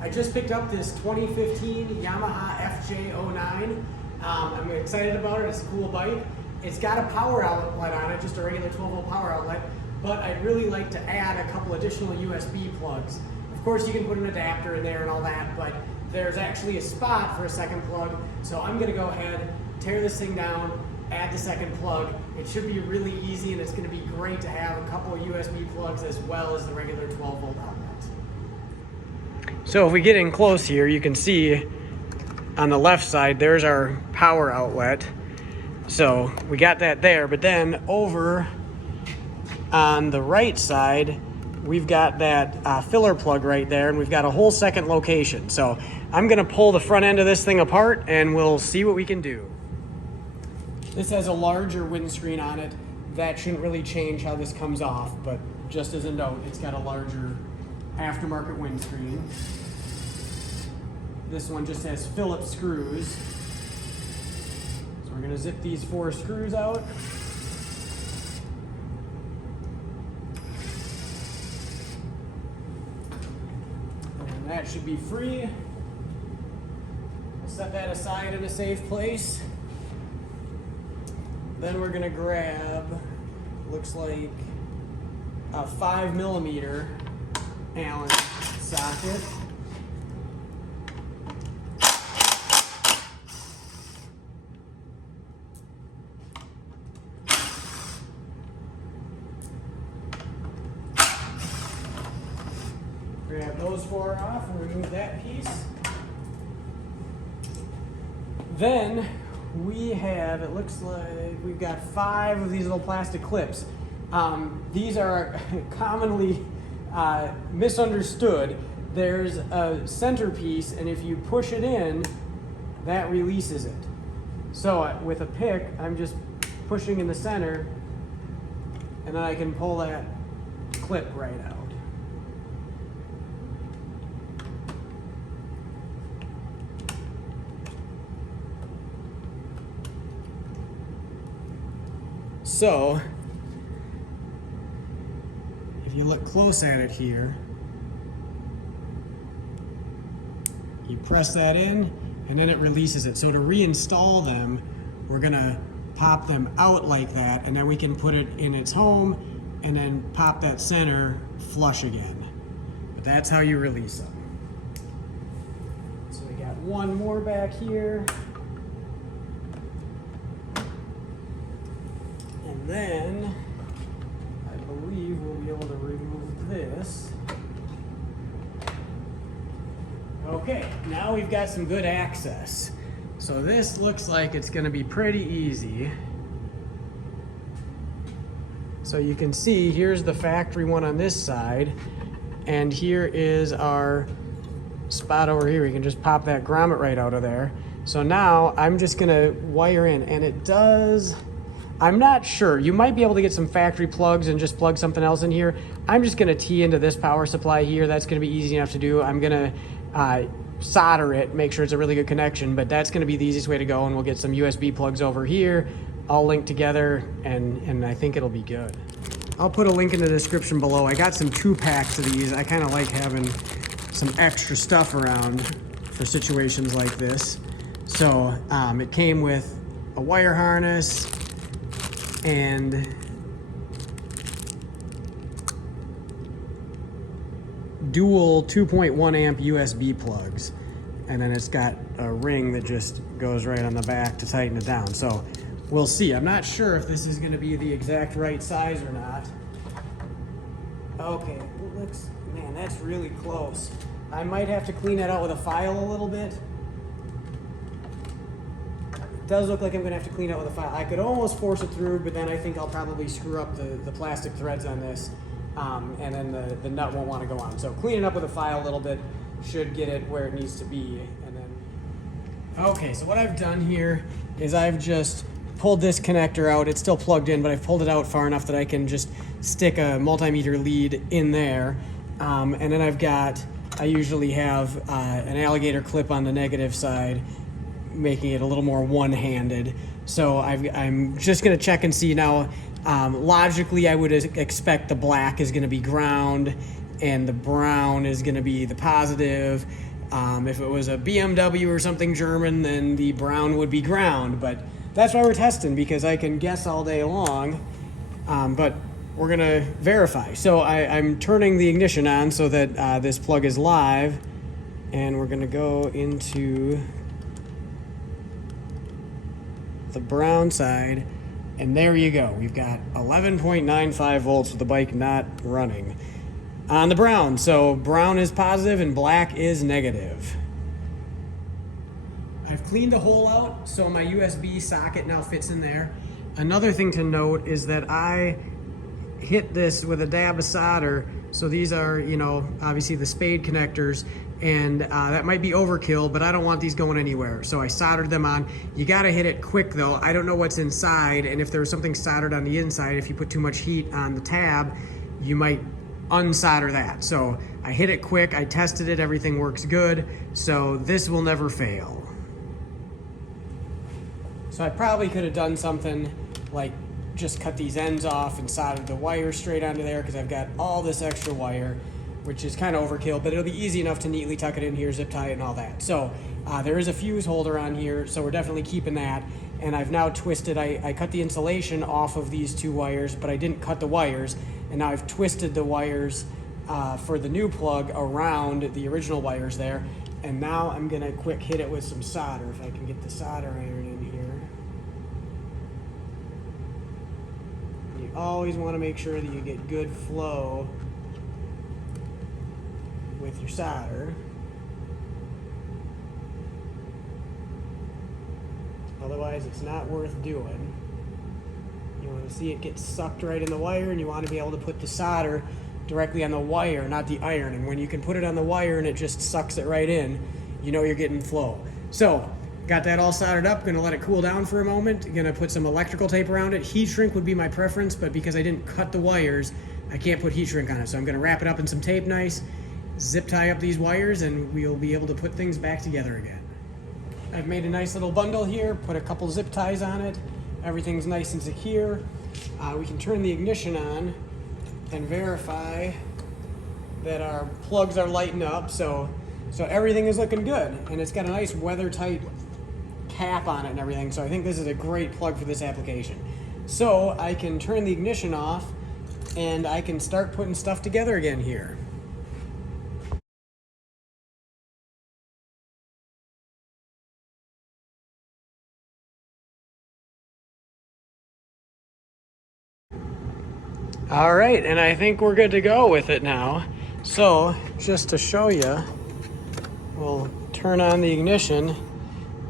I just picked up this 2015 Yamaha FJ-09. I'm excited about it. It's a cool bike. It's got a power outlet on it, just a regular 12-volt power outlet, but I'd really like to add a couple additional USB plugs. Of course, you can put an adapter in there and all that, but there's actually a spot for a second plug, so I'm going to go ahead, tear this thing down, add the second plug. It should be really easy, and it's going to be great to have a couple of USB plugs as well as the regular 12-volt outlet. So if we get in close here, you can see on the left side, there's our power outlet. So we got that there, but then over on the right side, we've got that filler plug right there, and we've got a whole second location. So I'm gonna pull the front end of this thing apart and we'll see what we can do. This has a larger windscreen on it. That shouldn't really change how this comes off, but just as a note, it's got a larger aftermarket windscreen. This one just has Phillips screws. So we're gonna zip these 4 screws out. And that should be free. We'll set that aside in a safe place. Then we're gonna grab, looks like a 5mm Allen socket. Grab those 4 off and remove that piece. Then we have, it looks like we've got 5 of these little plastic clips. These are commonly misunderstood. There's a centerpiece, and if you push it in, that releases it. So with a pick, I'm just pushing in the center, and then I can pull that clip right out. So, if you look close at it here, you press that in and then it releases it. So to reinstall them, we're gonna pop them out like that, and then we can put it in its home and then pop that center flush again. But that's how you release them. So we got one more back here. And then, I believe we'll be able to remove this. Okay, now we've got some good access. So this looks like it's gonna be pretty easy. So you can see, here's the factory one on this side, and here is our spot over here. We can just pop that grommet right out of there. So now I'm just gonna wire in, and it does, I'm not sure. You might be able to get some factory plugs and just plug something else in here. I'm just gonna tee into this power supply here. That's gonna be easy enough to do. I'm gonna solder it, make sure it's a really good connection, but that's gonna be the easiest way to go, and we'll get some USB plugs over here, all linked together, and I think it'll be good. I'll put a link in the description below. I got some 2-packs of these. I kinda like having some extra stuff around for situations like this. So it came with a wire harness, and dual 2.1 amp USB plugs, and then it's got a ring that just goes right on the back to tighten it down. So we'll see. I'm not sure if this is going to be the exact right size or not. Okay, it looks, man, that's really close. I might have to clean that out with a file a little bit. Does look like I'm gonna have to clean it with a file. I could almost force it through, but then I think I'll probably screw up the plastic threads on this, and then the nut won't want to go on. So cleaning up with a file a little bit should get it where it needs to be. And then, okay, so what I've done here is I've just pulled this connector out. It's still plugged in, but I've pulled it out far enough that I can just stick a multimeter lead in there. And then I usually have an alligator clip on the negative side, making it a little more one-handed. So I'm just gonna check and see now. Logically, I would expect the black is gonna be ground, and the brown is going to be the positive. If it was a BMW or something German, then the brown would be ground. But that's why we're testing, because I can guess all day long. But we're going to verify. So I'm turning the ignition on so that this plug is live. And we're going to go into the brown side. And there you go. We've got 11.95 volts with the bike not running on the brown. So brown is positive and black is negative. I've cleaned the hole out, so my USB socket now fits in there. Another thing to note is that I hit this with a dab of solder. So these are, you know, obviously the spade connectors, and that might be overkill, but I don't want these going anywhere. So I soldered them on. You gotta hit it quick though. I don't know what's inside, and if there was something soldered on the inside, if you put too much heat on the tab, you might unsolder that. So I hit it quick, I tested it, everything works good. So this will never fail. So I probably could have done something like just cut these ends off and soldered the wire straight onto there, because I've got all this extra wire, which is kind of overkill, but it'll be easy enough to neatly tuck it in here, zip tie it and all that. So there is a fuse holder on here, so we're definitely keeping that. And I've now twisted, I cut the insulation off of these two wires, but I didn't cut the wires. And now I've twisted the wires for the new plug around the original wires there. And now I'm gonna quick hit it with some solder, if I can get the solder iron in here. You always wanna make sure that you get good flow with your solder. Otherwise, it's not worth doing. You want to see it get sucked right in the wire, and you want to be able to put the solder directly on the wire, not the iron. And when you can put it on the wire and it just sucks it right in, you know you're getting flow. So, got that all soldered up. Gonna let it cool down for a moment. Gonna put some electrical tape around it. Heat shrink would be my preference, but because I didn't cut the wires, I can't put heat shrink on it. So I'm gonna wrap it up in some tape nice, zip tie up these wires, and we'll be able to put things back together again. I've made a nice little bundle here, put a couple zip ties on it. Everything's nice and secure. We can turn the ignition on and verify that our plugs are lighting up. So everything is looking good, and it's got a nice weather-tight cap on it and everything. So I think this is a great plug for this application. So I can turn the ignition off, and I can start putting stuff together again here. All right, and I think we're good to go with it now. So just to show you, we'll turn on the ignition,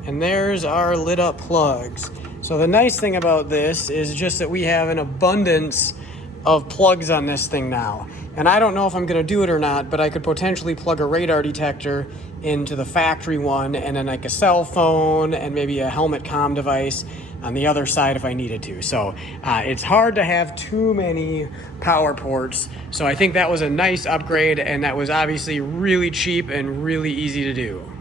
and there's our lit up plugs. So the nice thing about this is just that we have an abundance of plugs on this thing now. And I don't know if I'm gonna do it or not, but I could potentially plug a radar detector into the factory one, and then like a cell phone and maybe a helmet comm device on the other side if I needed to. So it's hard to have too many power ports. So I think that was a nice upgrade, and that was obviously really cheap and really easy to do.